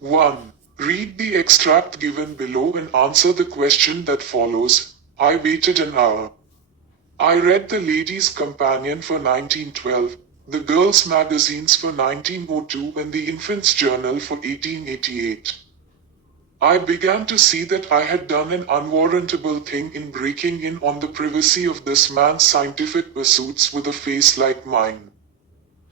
1. Read the extract given below and answer the question that follows. I waited an hour. I read the Ladies' Companion for 1912, the Girls' Magazines for 1902 and the Infants' Journal for 1888. I began to see that I had done an unwarrantable thing in breaking in on the privacy of this man's scientific pursuits with a face like mine.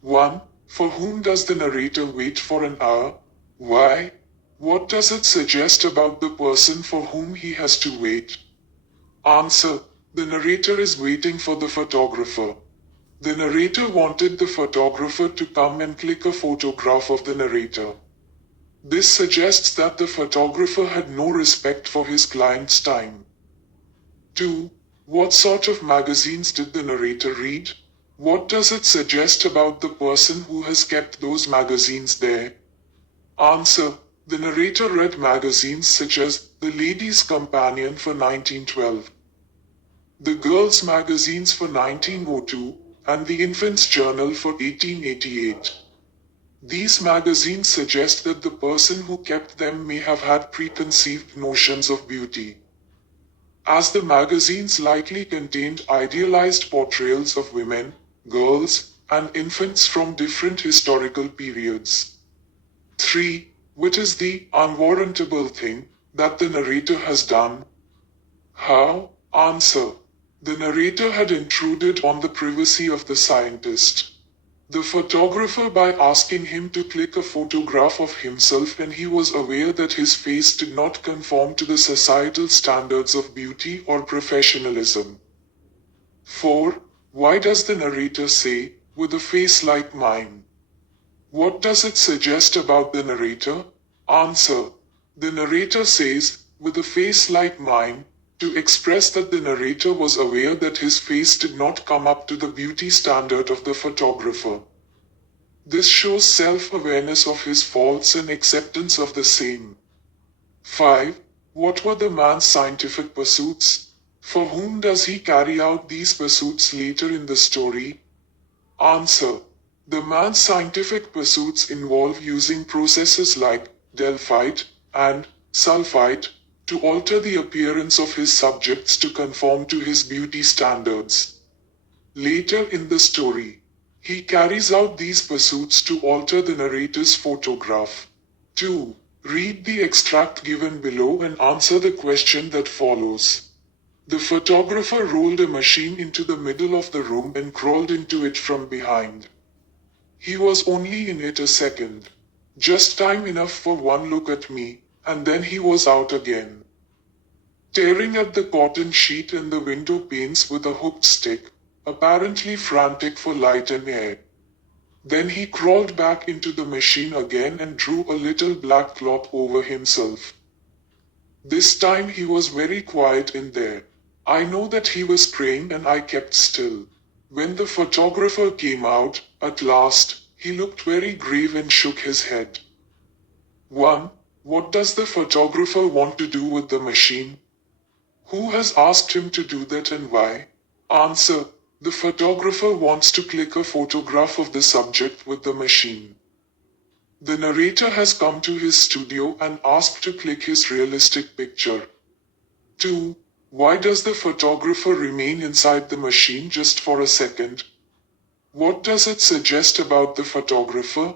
1. For whom does the narrator wait for an hour? Why? What does it suggest about the person for whom he has to wait? Answer. The narrator is waiting for the photographer. The narrator wanted the photographer to come and click a photograph of the narrator. This suggests that the photographer had no respect for his client's time. 2. What sort of magazines did the narrator read? What does it suggest about the person who has kept those magazines there? Answer. The narrator read magazines such as The Ladies' Companion for 1912, The Girls' Magazines for 1902, and the Infants' Journal for 1888. These magazines suggest that the person who kept them may have had preconceived notions of beauty, as the magazines likely contained idealized portrayals of women, girls, and infants from different historical periods. 3. What is the unwarrantable thing that the narrator has done? How? Answer. The narrator had intruded on the privacy of the scientist, the photographer, by asking him to click a photograph of himself when he was aware that his face did not conform to the societal standards of beauty or professionalism. 4. Why does the narrator say, with a face like mine? What does it suggest about the narrator? Answer. The narrator says, with a face like mine, to express that the narrator was aware that his face did not come up to the beauty standard of the photographer. This shows self-awareness of his faults and acceptance of the same. 5. What were the man's scientific pursuits? For whom does he carry out these pursuits later in the story? Answer. The man's scientific pursuits involve using processes like delphite and sulfite to alter the appearance of his subjects to conform to his beauty standards. Later in the story, he carries out these pursuits to alter the narrator's photograph. 2. Read the extract given below and answer the question that follows. The photographer rolled a machine into the middle of the room and crawled into it from behind. He was only in it a second, just time enough for one look at me, and then he was out again, tearing at the cotton sheet and the window panes with a hooked stick, apparently frantic for light and air. Then he crawled back into the machine again and drew a little black cloth over himself. This time he was very quiet in there. I know that he was praying and I kept still. When the photographer came out, at last, he looked very grave and shook his head. 1. What does the photographer want to do with the machine? Who has asked him to do that and why? Answer. The photographer wants to click a photograph of the subject with the machine. The narrator has come to his studio and asked to click his realistic picture. 2. Why does the photographer remain inside the machine just for a second? What does it suggest about the photographer?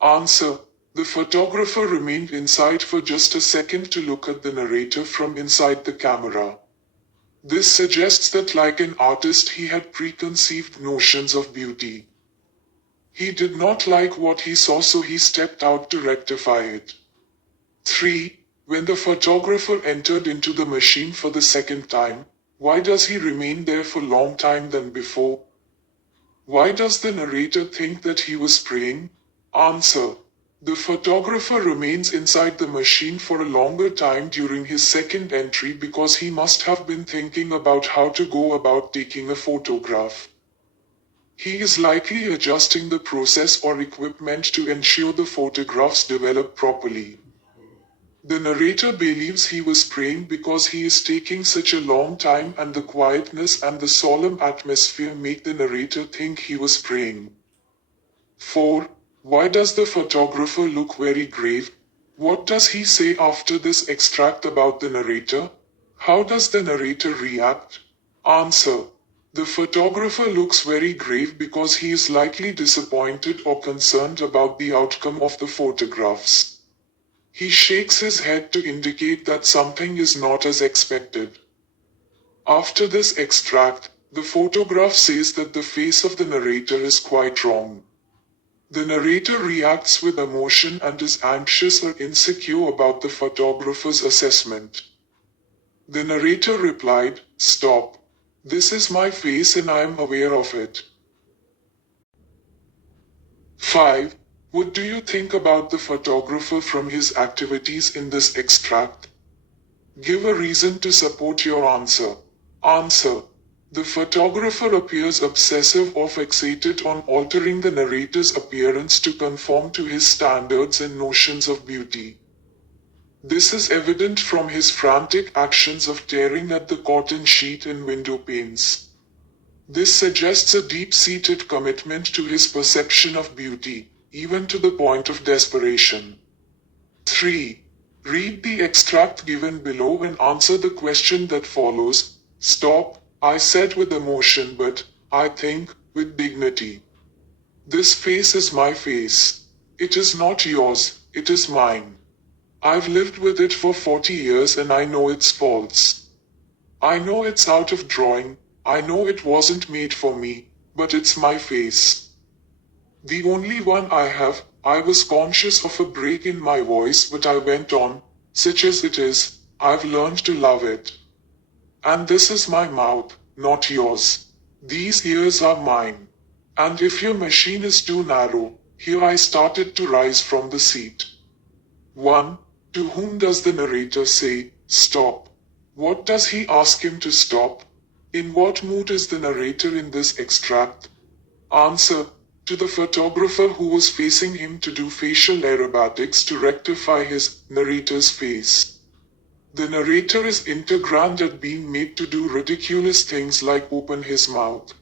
Answer. The photographer remained inside for just a second to look at the narrator from inside the camera. This suggests that, like an artist, he had preconceived notions of beauty. He did not like what he saw, so he stepped out to rectify it. 3. When the photographer entered into the machine for the second time, why does he remain there for a long time than before? Why does the narrator think that he was praying? Answer. The photographer remains inside the machine for a longer time during his second entry because he must have been thinking about how to go about taking a photograph. He is likely adjusting the process or equipment to ensure the photographs develop properly. The narrator believes he was praying because he is taking such a long time, and the quietness and the solemn atmosphere make the narrator think he was praying. 4. Why does the photographer look very grave? What does he say after this extract about the narrator? How does the narrator react? Answer. The photographer looks very grave because he is likely disappointed or concerned about the outcome of the photographs. He shakes his head to indicate that something is not as expected. After this extract, the photograph says that the face of the narrator is quite wrong. The narrator reacts with emotion and is anxious or insecure about the photographer's assessment. The narrator replied, "Stop. This is my face and I am aware of it." 5. What do you think about the photographer from his activities in this extract? Give a reason to support your answer. Answer. The photographer appears obsessive or fixated on altering the narrator's appearance to conform to his standards and notions of beauty. This is evident from his frantic actions of tearing at the cotton sheet and window panes. This suggests a deep-seated commitment to his perception of beauty, even to the point of desperation. 3. Read the extract given below and answer the question that follows. Stop, I said with emotion, but, I think, with dignity. This face is my face. It is not yours, it is mine. I've lived with it for 40 years and I know its faults. I know it's out of drawing, I know it wasn't made for me, but it's my face. The only one I have. I was conscious of a break in my voice, but I went on, such as it is, I've learned to love it. And this is my mouth, not yours. These ears are mine. And if your machine is too narrow, here I started to rise from the seat. 1. To whom does the narrator say, stop? What does he ask him to stop? In what mood is the narrator in this extract? Answer. To the photographer who was facing him to do facial aerobatics to rectify his narrator's face. The narrator is intergrand at being made to do ridiculous things like open his mouth,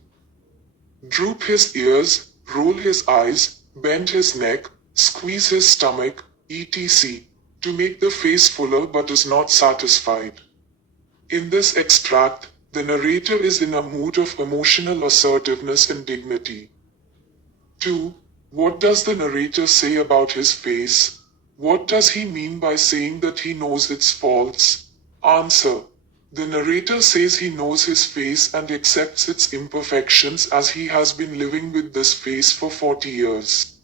droop his ears, roll his eyes, bend his neck, squeeze his stomach, etc., to make the face fuller but is not satisfied. In this extract, the narrator is in a mood of emotional assertiveness and dignity. 2. What does the narrator say about his face? What does he mean by saying that he knows its faults? Answer. The narrator says he knows his face and accepts its imperfections as he has been living with this face for 40 years.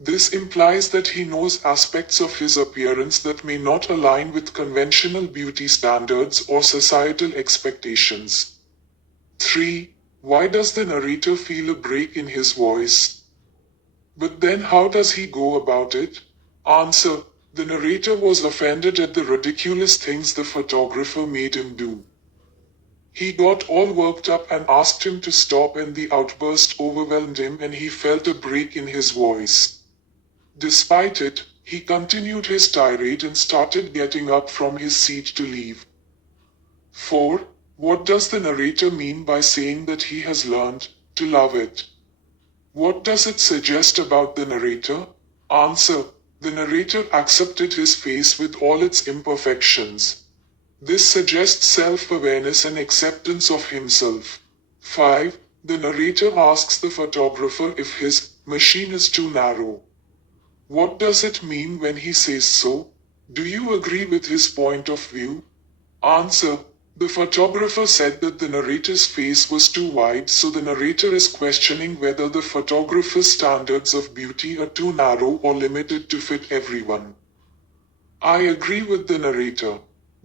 This implies that he knows aspects of his appearance that may not align with conventional beauty standards or societal expectations. 3. Why does the narrator feel a break in his voice? But then how does he go about it? Answer. The narrator was offended at the ridiculous things the photographer made him do. He got all worked up and asked him to stop, and the outburst overwhelmed him and he felt a break in his voice. Despite it, he continued his tirade and started getting up from his seat to leave. 4. What does the narrator mean by saying that he has learned to love it? What does it suggest about the narrator? Answer. The narrator accepted his face with all its imperfections. This suggests self-awareness and acceptance of himself. 5. The narrator asks the photographer if his machine is too narrow. What does it mean when he says so? Do you agree with his point of view? Answer. The photographer said that the narrator's face was too wide, so the narrator is questioning whether the photographer's standards of beauty are too narrow or limited to fit everyone. I agree with the narrator.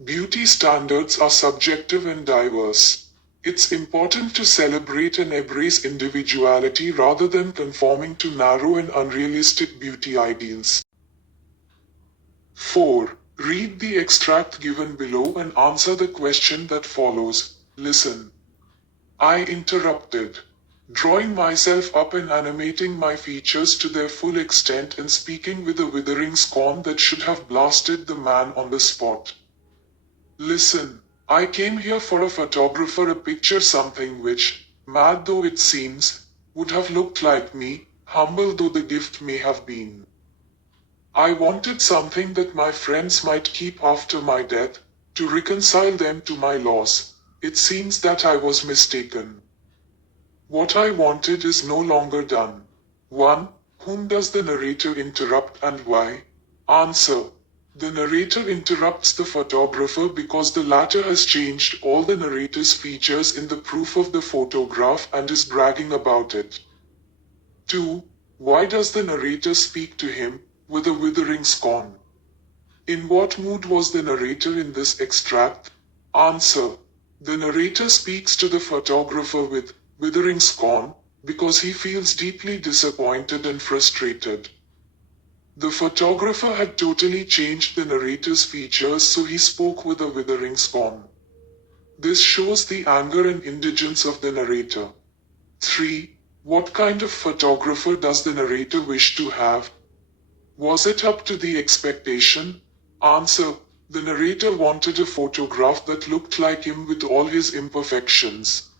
Beauty standards are subjective and diverse. It's important to celebrate and embrace individuality rather than conforming to narrow and unrealistic beauty ideals. 4. Read the extract given below and answer the question that follows. Listen. I interrupted, drawing myself up and animating my features to their full extent and speaking with a withering scorn that should have blasted the man on the spot. Listen. I came here for a photographer to picture something which, mad though it seems, would have looked like me, humble though the gift may have been. I wanted something that my friends might keep after my death, to reconcile them to my loss. It seems that I was mistaken. What I wanted is no longer done. 1. Whom does the narrator interrupt and why? Answer. The narrator interrupts the photographer because the latter has changed all the narrator's features in the proof of the photograph and is bragging about it. 2. Why does the narrator speak to him with a withering scorn? In what mood was the narrator in this extract? Answer. The narrator speaks to the photographer with withering scorn because he feels deeply disappointed and frustrated. The photographer had totally changed the narrator's features, so he spoke with a withering scorn. This shows the anger and indigence of the narrator. 3. What kind of photographer does the narrator wish to have? Was it up to the expectation? Answer. The narrator wanted a photograph that looked like him with all his imperfections.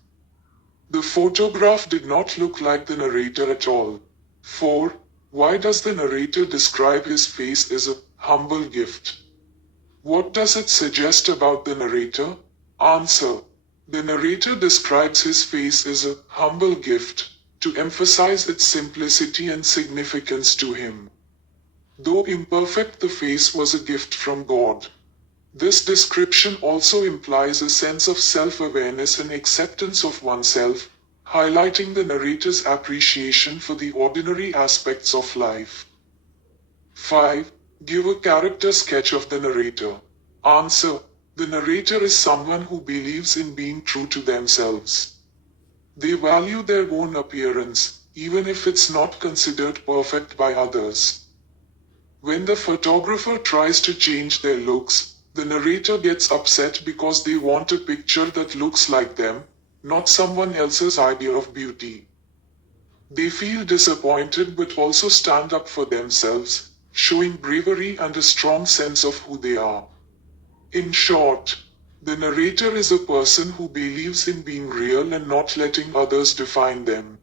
The photograph did not look like the narrator at all. 4. Why does the narrator describe his face as a humble gift? What does it suggest about the narrator? Answer. The narrator describes his face as a humble gift to emphasize its simplicity and significance to him. Though imperfect, the face was a gift from God. This description also implies a sense of self-awareness and acceptance of oneself, highlighting the narrator's appreciation for the ordinary aspects of life. 5. Give a character sketch of the narrator. Answer. The narrator is someone who believes in being true to themselves. They value their own appearance, even if it's not considered perfect by others. When the photographer tries to change their looks, the narrator gets upset because they want a picture that looks like them, not someone else's idea of beauty. They feel disappointed but also stand up for themselves, showing bravery and a strong sense of who they are. In short, the narrator is a person who believes in being real and not letting others define them.